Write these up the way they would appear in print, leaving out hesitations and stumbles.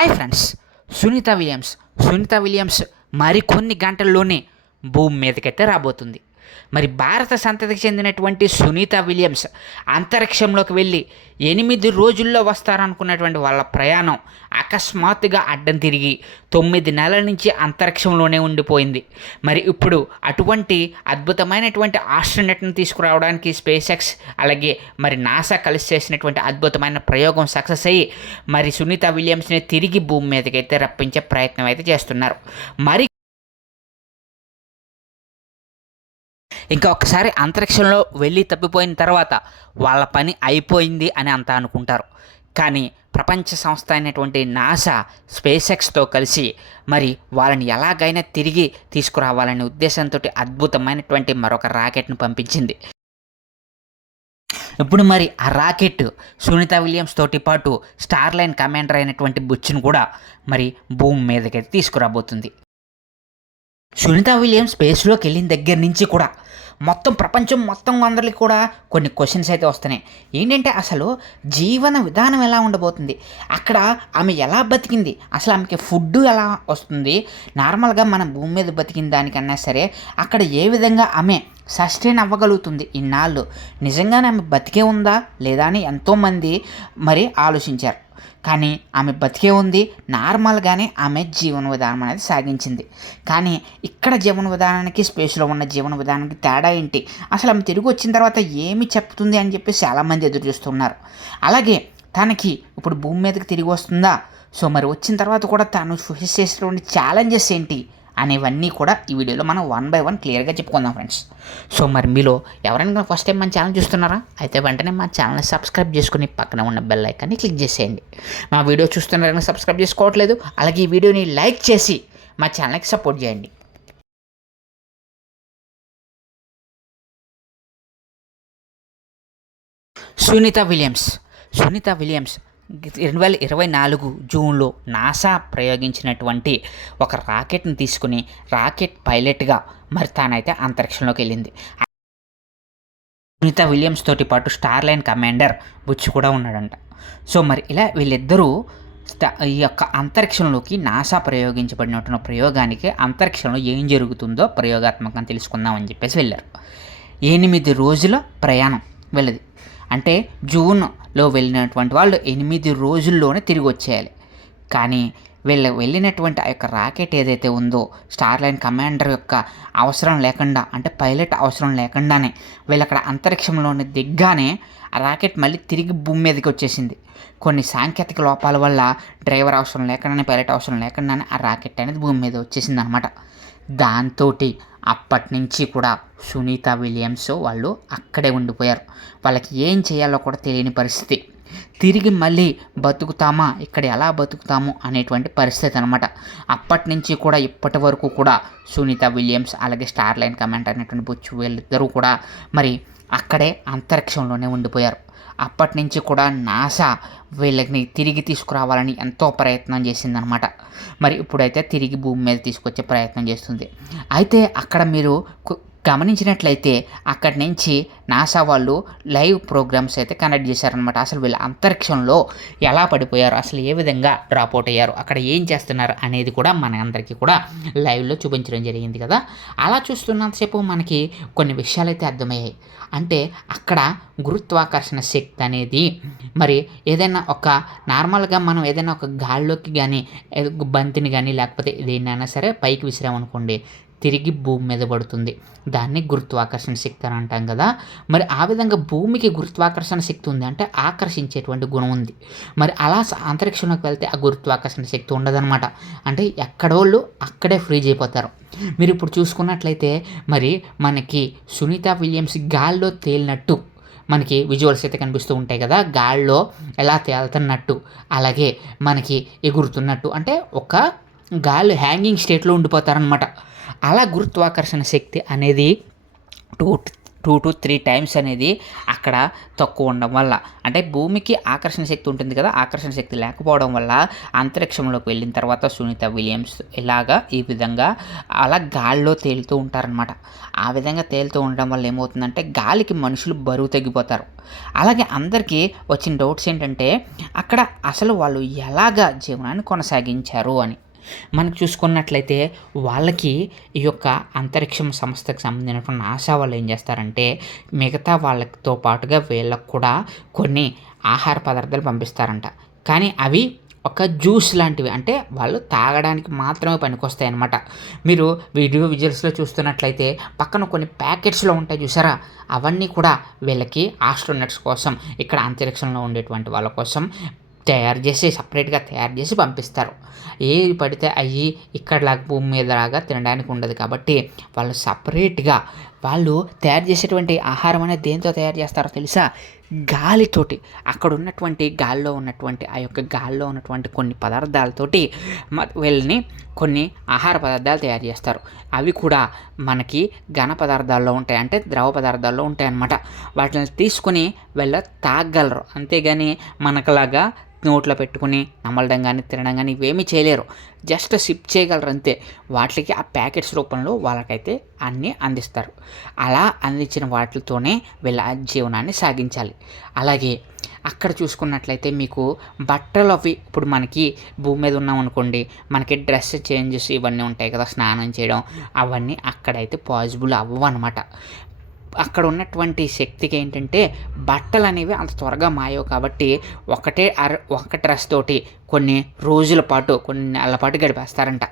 Hi friends, Sunitha Williams మరికొన్ని గంటల్లోనే భూమి మీదకైతే రాబోతుంది. మరి భారత సంతతికి చెందినటువంటి సునీత విలియమ్స్ అంతరిక్షంలోకి వెళ్ళి 8 రోజుల్లో వస్తారనుకున్నటువంటి వాళ్ళ ప్రయాణం అకస్మాత్తుగా అడ్డం తిరిగి 9 నెలల నుంచి అంతరిక్షంలోనే ఉండిపోయింది. మరి ఇప్పుడు అటువంటి అద్భుతమైనటువంటి ఆస్ట్రోనట్ని తీసుకురావడానికి స్పేస్ ఎక్స్ అలాగే మరి నాసా కలిసి చేసినటువంటి అద్భుతమైన ప్రయోగం సక్సెస్ అయ్యి మరి సునీత విలియమ్స్ని తిరిగి భూమి మీదకైతే రప్పించే ప్రయత్నం అయితే చేస్తున్నారు. మరి ఇంకా ఒకసారి అంతరిక్షంలో వెళ్ళి తప్పిపోయిన తర్వాత వాళ్ళ పని అయిపోయింది అని అంతా అనుకుంటారు. కానీ ప్రపంచ సంస్థ అయినటువంటి నాసా స్పేస్ ఎక్స్తో కలిసి మరి వాళ్ళని ఎలాగైనా తిరిగి తీసుకురావాలనే ఉద్దేశంతో అద్భుతమైనటువంటి మరొక రాకెట్ను పంపించింది. ఇప్పుడు మరి ఆ రాకెట్ సునీత విలియమ్స్ తోటి పాటు స్టార్లైన్ కమాండర్ అయినటువంటి బుచ్ను కూడా మరి భూమి మీదకైతే తీసుకురాబోతుంది. సునీత విలియమ్స్ స్పేస్లోకి వెళ్ళిన దగ్గర నుంచి కూడా ప్రపంచం మొత్తం అందరికి కూడా కొన్ని క్వశ్చన్స్ అయితే వస్తున్నాయి. ఏంటంటే అసలు జీవన విధానం ఎలా ఉండబోతుంది, అక్కడ ఆమె ఎలా బతికింది, అసలు ఆమెకి ఫుడ్ ఎలా వస్తుంది, నార్మల్గా మనం భూమి మీద బతికిన దానికన్నా సరే అక్కడ ఏ విధంగా ఆమె సస్టైన్ అవ్వగలుగుతుంది, ఇన్నాళ్ళు నిజంగానే ఆమె బతికే ఉందా లేదా అని ఎంతోమంది మరి ఆలోచించారు. కానీ ఆమె బతికే ఉంది, నార్మల్గానే ఆమె జీవన విధానం అనేది సాగించింది. కానీ ఇక్కడ జీవన విధానానికి స్పేస్లో ఉన్న జీవన విధానానికి తేడా ఏంటి, అసలు ఆమె తిరిగి వచ్చిన తర్వాత ఏమి చెప్తుంది అని చెప్పి చాలామంది ఎదురు చూస్తున్నారు. అలాగే తనకి ఇప్పుడు భూమి మీదకి తిరిగి వస్తుందా, సో మరి వచ్చిన తర్వాత కూడా తను ఫేస్ చేసేటువంటి ఛాలెంజెస్ ఏంటి అనేవన్నీ కూడా ఈ వీడియోలో మనం 1 by 1 క్లియర్గా చెప్పుకుందాం ఫ్రెండ్స్. సో మరి మీలో ఎవరైనా ఫస్ట్ టైం మన ఛానల్ చూస్తున్నారా అయితే వెంటనే మా ఛానల్ని సబ్స్క్రైబ్ చేసుకుని పక్కన ఉన్న బెల్ ఐకాన్ని క్లిక్ చేసేయండి. మా వీడియో చూస్తున్నారని సబ్స్క్రైబ్ చేసుకోవట్లేదు, అలాగే ఈ వీడియోని లైక్ చేసి మా ఛానల్కి సపోర్ట్ చేయండి. సునీత విలియమ్స్ 2024 జూన్లో నాసా ప్రయోగించినటువంటి ఒక రాకెట్ని తీసుకుని రాకెట్ పైలట్గా మరి తానైతే అంతరిక్షంలోకి వెళ్ళింది. సునీత విలియమ్స్ తోటి పాటు స్టార్లైన్ కమాండర్ బుచ్ కూడా ఉన్నాడంట. సో మరి ఇలా వీళ్ళిద్దరూ ఈ యొక్క అంతరిక్షంలోకి నాసా ప్రయోగించబడినటువంటి ప్రయోగానికి అంతరిక్షంలో ఏం జరుగుతుందో ప్రయోగాత్మకంగా తెలుసుకుందామని చెప్పేసి వెళ్ళారు. 8 రోజుల ప్రయాణం వెళ్ళదు, అంటే జూన్లో వెళ్ళినటువంటి వాళ్ళు 8 రోజుల్లోనే తిరిగి వచ్చేయాలి. కానీ వెళ్ళినటువంటి ఆ యొక్క రాకెట్ ఏదైతే ఉందో స్టార్లైన్ కమాండర్ యొక్క అవసరం లేకుండా, అంటే పైలట్ అవసరం లేకుండానే వీళ్ళు అక్కడ అంతరిక్షంలోని దిగ్గానే ఆ రాకెట్ మళ్ళీ తిరిగి భూమి మీదకి వచ్చేసింది. కొన్ని సాంకేతిక లోపాల వల్ల డ్రైవర్ అవసరం లేకుండానే పైలట్ అవసరం లేకుండానే ఆ రాకెట్ అనేది భూమి మీద వచ్చేసింది అనమాట. దాంతో అప్పటి నుంచి కూడా సునీత విలియమ్స్ వాళ్ళు అక్కడే ఉండిపోయారు. వాళ్ళకి ఏం చేయాలో కూడా తెలియని పరిస్థితి. తిరిగి మళ్ళీ బతుకుతామా, ఇక్కడ ఎలా బతుకుతాము అనేటువంటి పరిస్థితి అనమాట. అప్పటి నుంచి కూడా ఇప్పటి వరకు కూడా సునీత విలియమ్స్ అలాగే స్టార్లైన్ కమాండర్ అనేటువంటి బుచ్ వీళ్ళిద్దరూ కూడా మరి అక్కడే అంతరిక్షంలోనే ఉండిపోయారు. అప్పటి నుంచి కూడా నాసా వీళ్ళని తిరిగి తీసుకురావాలని ఎంతో ప్రయత్నం చేసిందనమాట. మరి ఇప్పుడైతే తిరిగి భూమి మీద తీసుకొచ్చే ప్రయత్నం చేస్తుంది. అయితే అక్కడ మీరు గమనించినట్లయితే అక్కడి నుంచి నాసా వాళ్ళు లైవ్ ప్రోగ్రామ్స్ అయితే కండక్ట్ చేశారనమాట. అసలు వీళ్ళు అంతరిక్షంలో ఎలా పడిపోయారు, అసలు ఏ విధంగా డ్రాప్ అవుట్ అయ్యారు, అక్కడ ఏం చేస్తున్నారు అనేది కూడా మన అందరికీ కూడా లైవ్లో చూపించడం జరిగింది కదా. అలా చూస్తున్నంతసేపు మనకి కొన్ని విషయాలు అయితే అర్థమయ్యాయి. అంటే అక్కడ గురుత్వాకర్షణ శక్తి అనేది మరి ఏదైనా ఒక నార్మల్గా మనం ఏదైనా ఒక గాల్లోకి కానీ బంతిని కానీ లేకపోతే దేన్నైనా సరే పైకి విసిరామనుకోండి, తిరిగి భూమి మీద పడుతుంది. దాన్ని గురుత్వాకర్షణ శక్తి అని అంటాం కదా. మరి ఆ విధంగా భూమికి గురుత్వాకర్షణ శక్తి ఉంది, అంటే ఆకర్షించేటువంటి గుణం ఉంది. మరి అలా అంతరిక్షంలోకి వెళ్తే ఆ గురుత్వాకర్షణ శక్తి ఉండదన్నమాట. అంటే ఎక్కడోళ్ళు అక్కడే ఫ్రీజ్ అయిపోతారు. మీరు ఇప్పుడు చూసుకున్నట్లయితే మరి మనకి సునీత విలియమ్స్ గాల్లో తేలినట్టు మనకి విజువల్స్ అయితే కనిపిస్తూ ఉంటాయి కదా, గాల్లో ఎలా తేలుతున్నట్టు అలాగే మనకి ఎగురుతున్నట్టు, అంటే ఒక గాలి హ్యాంగింగ్ స్టేట్లో ఉండిపోతారనమాట. అలా గురుత్వాకర్షణ శక్తి అనేది 2 to 3 టైమ్స్ అనేది అక్కడ తక్కువ ఉండడం వల్ల, అంటే భూమికి ఆకర్షణ శక్తి ఉంటుంది కదా, ఆకర్షణ శక్తి లేకపోవడం వల్ల అంతరిక్షంలోకి వెళ్ళిన తర్వాత సునీత విలియమ్స్ ఇలాగా ఈ విధంగా అలా గాల్లో తేలుతూ ఉంటారనమాట. ఆ విధంగా తేలుతూ ఉండడం వల్ల ఏమవుతుందంటే గాలికి మనుషులు బరువు తగ్గిపోతారు. అలాగే అందరికీ వచ్చిన డౌట్స్ ఏంటంటే అక్కడ అసలు వాళ్ళు ఎలాగా జీవనాన్ని కొనసాగించారు అని. మనకు చూసుకున్నట్లయితే వాళ్ళకి ఈ యొక్క అంతరిక్షం సంస్థకు సంబంధించినటువంటి నాసా వాళ్ళు ఏం చేస్తారంటే మిగతా వాళ్ళతో పాటుగా వీళ్ళకు కూడా కొన్ని ఆహార పదార్థాలు పంపిస్తారంట. కానీ అవి ఒక జ్యూస్ లాంటివి, అంటే వాళ్ళు తాగడానికి మాత్రమే పనికొస్తాయి అన్నమాట. మీరు వీడియో విజువల్స్లో చూస్తున్నట్లయితే పక్కన కొన్ని ప్యాకెట్స్లో ఉంటాయి చూసారా, అవన్నీ కూడా వీళ్ళకి ఆస్ట్రోనట్స్ కోసం, ఇక్కడ అంతరిక్షంలో ఉండేటువంటి వాళ్ళ కోసం తయారు చేసి సపరేట్గా తయారు చేసి పంపిస్తారు. ఏవి పడితే అవి ఇక్కడలాగా భూమి మీద లాగా తినడానికి ఉండదు కాబట్టి వాళ్ళు సపరేట్గా వాళ్ళు తయారు చేసేటువంటి ఆహారం అనేది దేంతో తయారు చేస్తారో తెలుసా? గాలితోటి. అక్కడ ఉన్నటువంటి గాల్లో ఉన్నటువంటి ఆ యొక్క గాల్లో ఉన్నటువంటి కొన్ని పదార్థాలతోటి వీళ్ళని కొన్ని ఆహార పదార్థాలు తయారు చేస్తారు. అవి కూడా మనకి ఘన పదార్థాల్లో ఉంటాయి, అంటే ద్రవ పదార్థాల్లో ఉంటాయి అన్నమాట. వాటిని తీసుకొని వీళ్ళ తాగలరు, అంతేగాని మనకులాగా నోట్లో పెట్టుకుని నమలడం కానీ తినడం కానీ ఇవేమీ చేయలేరు. జస్ట్ సిప్ చేయగలరు అంతే. వాటికి ఆ ప్యాకెట్స్ రూపంలో వాళ్ళకైతే అన్నీ అందిస్తారు. అలా అందించిన వాటితోనే వీళ్ళ జీవనాన్ని సాగించాలి. అలాగే అక్కడ చూసుకున్నట్లయితే మీకు బట్టలు అవి ఇప్పుడు మనకి భూమి మీద ఉన్నాం అనుకోండి, మనకి డ్రెస్ చేంజెస్ ఇవన్నీ ఉంటాయి కదా, స్నానం చేయడం అవన్నీ అక్కడైతే పాసిబుల్ అవ్వవు అనమాట. అక్కడ ఉన్నటువంటి శక్తికి ఏంటంటే బట్టలు అనేవి అంత త్వరగా మాయవు కాబట్టి ఒక డ్రెస్ తోటి కొన్ని రోజుల పాటు కొన్ని నెలల పాటు గడిపేస్తారంట.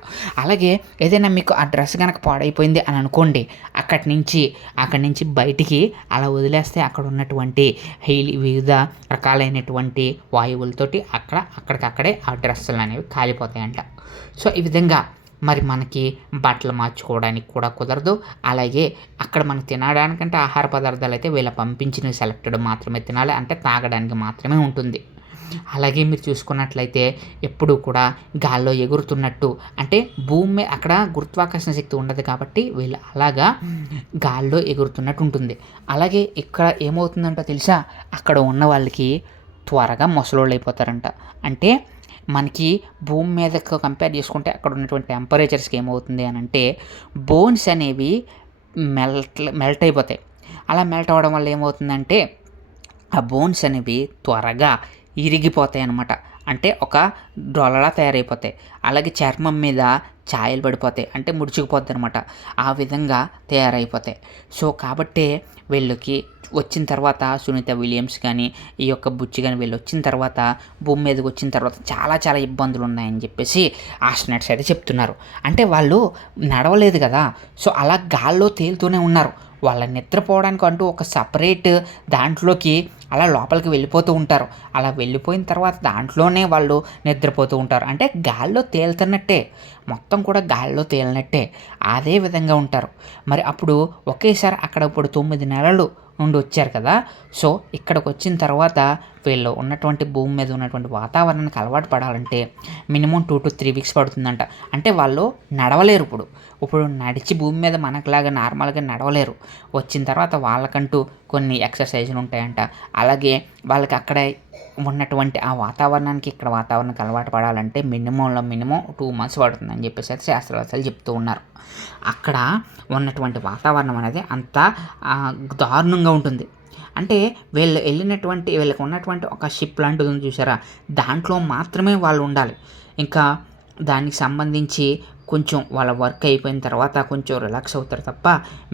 అలాగే ఏదైనా మీకు ఆ డ్రెస్ కనుక పాడైపోయింది అని అనుకోండి, అక్కడి నుంచి బయటికి అలా వదిలేస్తే అక్కడ ఉన్నటువంటి వివిధ రకాలైనటువంటి వాయువులతోటి అక్కడికక్కడే ఆ డ్రెస్సులు అనేవి కాలిపోతాయంట. సో ఈ విధంగా మరి మనకి బట్టలు మార్చుకోవడానికి కూడా కుదరదు. అలాగే అక్కడ మనకు తినడానికంటే ఆహార పదార్థాలు అయితే వీళ్ళ పంపించినవి సెలెక్టెడ్ మాత్రమే తినాలి, అంటే తాగడానికి మాత్రమే ఉంటుంది. అలాగే మీరు చూసుకున్నట్లయితే ఎప్పుడూ కూడా గాల్లో ఎగురుతున్నట్టు, అంటే భూమి అక్కడ గురుత్వాకర్షణ శక్తి ఉండదు కాబట్టి వీళ్ళు అలాగా గాల్లో ఎగురుతున్నట్టు ఉంటుంది. అలాగే ఇక్కడ ఏమవుతుందంటో తెలుసా? అక్కడ ఉన్న వాళ్ళకి త్వరగా ముసలోళ్ళు అయిపోతారంట. అంటే మనకి భూమి మీదకు కంపేర్ చేసుకుంటే అక్కడ ఉన్నటువంటి టెంపరేచర్స్కి ఏమవుతుంది అని అంటే బోన్స్ అనేవి మెల్ట్ అయిపోతాయి. అలా మెల్ట్ అవ్వడం వల్ల ఏమవుతుందంటే ఆ బోన్స్ అనేవి త్వరగా ఇరిగిపోతాయి అన్నమాట. అంటే ఒక డొలలా తయారైపోతాయి. అలాగే చర్మం మీద ఛాయలు పడిపోతాయి, అంటే ముడుచుకుపోద్ది అనమాట. ఆ విధంగా తయారైపోతాయి. సో కాబట్టే వీళ్ళకి వచ్చిన తర్వాత సునీత విలియమ్స్ కానీ ఈ యొక్క బుచ్చి కానీ వీళ్ళు వచ్చిన తర్వాత భూమి మీదకి వచ్చిన తర్వాత చాలా చాలా ఇబ్బందులు ఉన్నాయని చెప్పేసి ఆస్ట్రోనట్స్ అయితే చెప్తున్నారు. అంటే వాళ్ళు నడవలేదు కదా, సో అలా గాల్లో తేలుతూనే ఉన్నారు. వాళ్ళ నిద్రపోవడానికి అంటూ ఒక సపరేట్ దాంట్లోకి అలా లోపలికి వెళ్ళిపోతూ ఉంటారు. అలా వెళ్ళిపోయిన తర్వాత దాంట్లోనే వాళ్ళు నిద్రపోతూ ఉంటారు. అంటే గాల్లో తేలుతున్నట్టే, మొత్తం కూడా గాల్లో తేలినట్టే అదే విధంగా ఉంటారు. మరి అప్పుడు ఒకేసారి అక్కడ ఇప్పుడు 9 నెలలు నుండి వచ్చారు కదా, సో ఇక్కడికి వచ్చిన తర్వాత వీళ్ళు ఉన్నటువంటి భూమి మీద ఉన్నటువంటి వాతావరణానికి అలవాటు పడాలంటే మినిమం 2 to 3 వీక్స్ పడుతుందంట. అంటే వాళ్ళు నడవలేరు. ఇప్పుడు నడిచి భూమి మీద మనకులాగా నార్మల్గా నడవలేరు. వచ్చిన తర్వాత వాళ్ళకంటూ కొన్ని ఎక్సర్సైజులు ఉంటాయంట. అలాగే వాళ్ళకి అక్కడ ఉన్నటువంటి ఆ వాతావరణానికి ఇక్కడ వాతావరణానికి అలవాటు పడాలంటే మినిమం 2 months పడుతుందని చెప్పేసి అయితే శాస్త్రవేత్తలు చెప్తూ ఉన్నారు. అక్కడ ఉన్నటువంటి వాతావరణం అనేది అంత దారుణంగా ఉంటుంది. అంటే వీళ్ళకు ఉన్నటువంటి ఒక షిప్ లాంటిది ఉంది చూసారా, దాంట్లో మాత్రమే వాళ్ళు ఉండాలి. ఇంకా దానికి సంబంధించి కొంచెం వాళ్ళ వర్క్ అయిపోయిన తర్వాత కొంచెం రిలాక్స్ అవుతారు తప్ప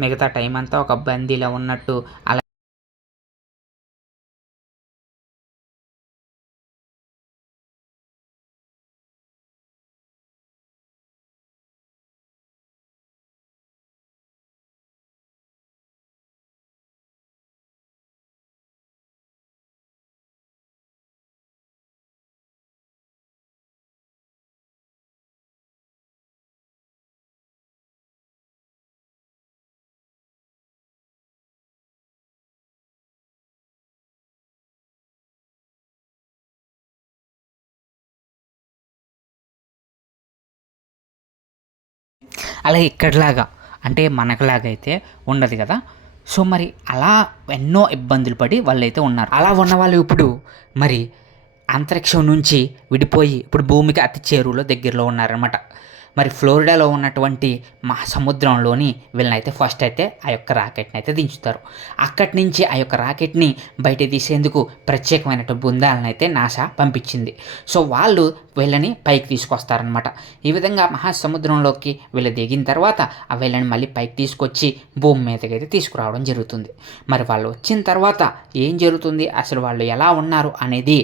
మిగతా టైం అంతా ఒక బందీలో ఉన్నట్టు అలా అలా ఇక్కడిలాగా అంటే మనకులాగా అయితే ఉండదు కదా. సో మరి అలా ఎన్నో ఇబ్బందులు పడి వాళ్ళైతే ఉన్నారు. అలా ఉన్న వాళ్ళు ఇప్పుడు మరి అంతరిక్షం నుంచి విడిపోయి ఇప్పుడు భూమికి అతి చేరువలో దగ్గరలో ఉన్నారనమాట. మరి ఫ్లోరిడాలో ఉన్నటువంటి సముద్రంలోని వీళ్ళనైతే ఫస్ట్ అయితే ఆ యొక్క రాకెట్ని అయితే దించుతారు. అక్కడి నుంచి ఆ యొక్క రాకెట్ని బయట తీసేందుకు ప్రత్యేకమైనటువంటి బృందాలను అయితే నాసా పంపించింది. సో వాళ్ళు వీళ్ళని పైకి తీసుకొస్తారనమాట. ఈ విధంగా మహాసముద్రంలోకి వీళ్ళు దిగిన తర్వాత ఆ వీళ్ళని మళ్ళీ పైకి తీసుకొచ్చి భూమి మీదకి అయితే తీసుకురావడం జరుగుతుంది. మరి వాళ్ళు వచ్చిన తర్వాత ఏం జరుగుతుంది, అసలు వాళ్ళు ఎలా ఉన్నారు అనేది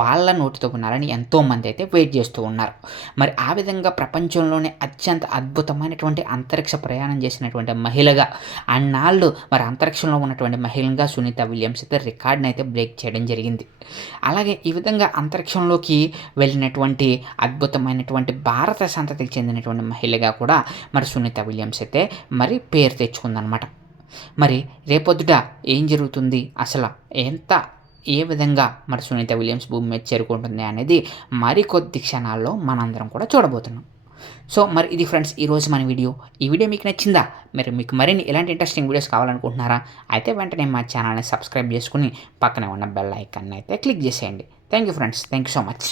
వాళ్ళ నోటితో వినాలని ఎంతోమంది అయితే వెయిట్ చేస్తూ ఉన్నారు. మరి ఆ విధంగా ప్రపంచంలోనే అత్యంత అద్భుతమైనటువంటి అంతరిక్ష ప్రయాణం చేసినటువంటి మహిళగా అన్నాళ్ళు మరి అంతరిక్షంలో ఉన్నటువంటి మహిళగా సునీత విలియమ్స్ అయితే రికార్డ్ని అయితే బ్రేక్ చేయడం జరిగింది. అలాగే ఈ విధంగా అంతరిక్షంలోకి వెళ్ళినటువంటి అద్భుతమైనటువంటి భారత సంతతికి చెందినటువంటి మహిళగా కూడా మరి సునీత విలియమ్స్ అయితే మరి పేరు తెచ్చుకుందనమాట. మరి రేపొద్దుట ఏం జరుగుతుంది, అసలు ఏ విధంగా మరి సునీత విలియమ్స్ భూమి మీద చేరుకుంటుంది అనేది మరికొద్ది క్షణాల్లో మనందరం కూడా చూడబోతున్నాం. సో మరి ఇది ఫ్రెండ్స్ ఈరోజు మన వీడియో. ఈ వీడియో మీకు నచ్చిందా? మరి మీకు మరిన్ని ఇలాంటి ఇంట్రెస్టింగ్ వీడియోస్ కావాలనుకుంటున్నారా? అయితే వెంటనే మా ఛానల్ని సబ్స్క్రైబ్ చేసుకుని పక్కనే ఉన్న బెల్ ఐకాన్ని అయితే క్లిక్ చేసేయండి. Thank you friends, thank you so much.